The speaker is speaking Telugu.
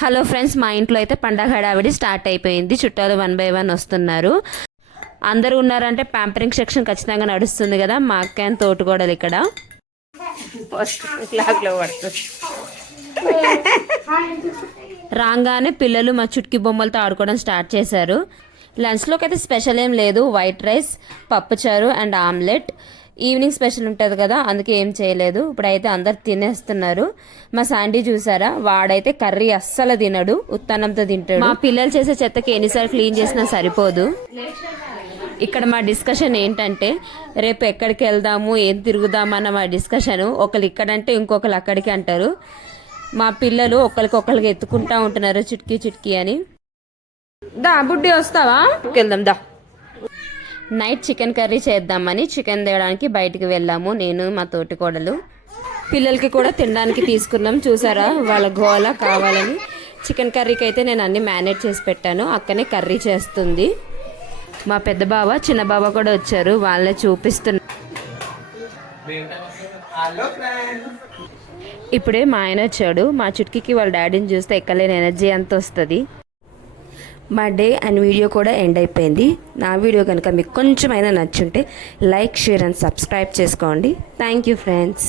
హలో ఫ్రెండ్స్, మా ఇంట్లో అయితే పండగ హడావిడి స్టార్ట్ అయిపోయింది. చుట్టాలు 1 by 1 వస్తున్నారు. అందరూ ఉన్నారంటే ప్యాంపరింగ్ సెక్షన్ ఖచ్చితంగా నడుస్తుంది కదా. మా అక్క అండ్ తోటికోడలు ఇక్కడ రాగానే పిల్లలు మా చుట్కీ బొమ్మలతో ఆడుకోవడం స్టార్ట్ చేశారు. లంచ్లోకి అయితే స్పెషల్ ఏం లేదు, వైట్ రైస్, పప్పుచారు అండ్ ఆమ్లెట్. ఈవినింగ్ స్పెషల్ ఉంటుంది కదా, అందుకే ఏం చేయలేదు. ఇప్పుడైతే అందరు తినేస్తున్నారు. మా శాండీ చూసారా, వాడైతే కర్రీ అస్సలు తినడు, ఉత్తన్నంతో తింటాడు. మా పిల్లలు చేసే చెత్తకి ఎన్నిసార్లు క్లీన్ చేసినా సరిపోదు. ఇక్కడ మా డిస్కషన్ ఏంటంటే రేపు ఎక్కడికి వెళ్దాము, ఏం తిరుగుదామన్న మా డిస్కషను. ఒకరు ఇక్కడంటే ఇంకొకరు అక్కడికి అంటారు. మా పిల్లలు ఒకరికొకరికి ఎత్తుకుంటా ఉంటున్నారు చిట్కీ చిట్కీ అని. దా బుడ్డి వస్తావా, వెళ్దాం దా. నైట్ చికెన్ కర్రీ చేద్దామని చికెన్ తేయడానికి బయటికి వెళ్ళాము, నేను మా తోటికోడలు. పిల్లలకి కూడా తినడానికి తీసుకున్నాం. చూసారా వాళ్ళ గోల కావాలని. చికెన్ కర్రీకి అయితే నేను అన్ని మేనేజ్ చేసి పెట్టాను, అక్కనే కర్రీ చేస్తుంది. మా పెద్ద బావ చిన్న బావ కూడా వచ్చారు, వాళ్ళని చూపిస్తున్నా. ఇప్పుడే మా ఆయన వచ్చాడు. మా చుట్కీకి వాళ్ళ డాడీని చూస్తే ఎక్కలేని ఎనర్జీ అంత వస్తుంది. మా డే అండ్ వీడియో కూడా ఎండ్ అయిపోయింది. నా వీడియో కనుక మీకు కొంచెమైనా నచ్చుంటే లైక్, షేర్ అండ్ సబ్స్క్రైబ్ చేసుకోండి. Thank you friends.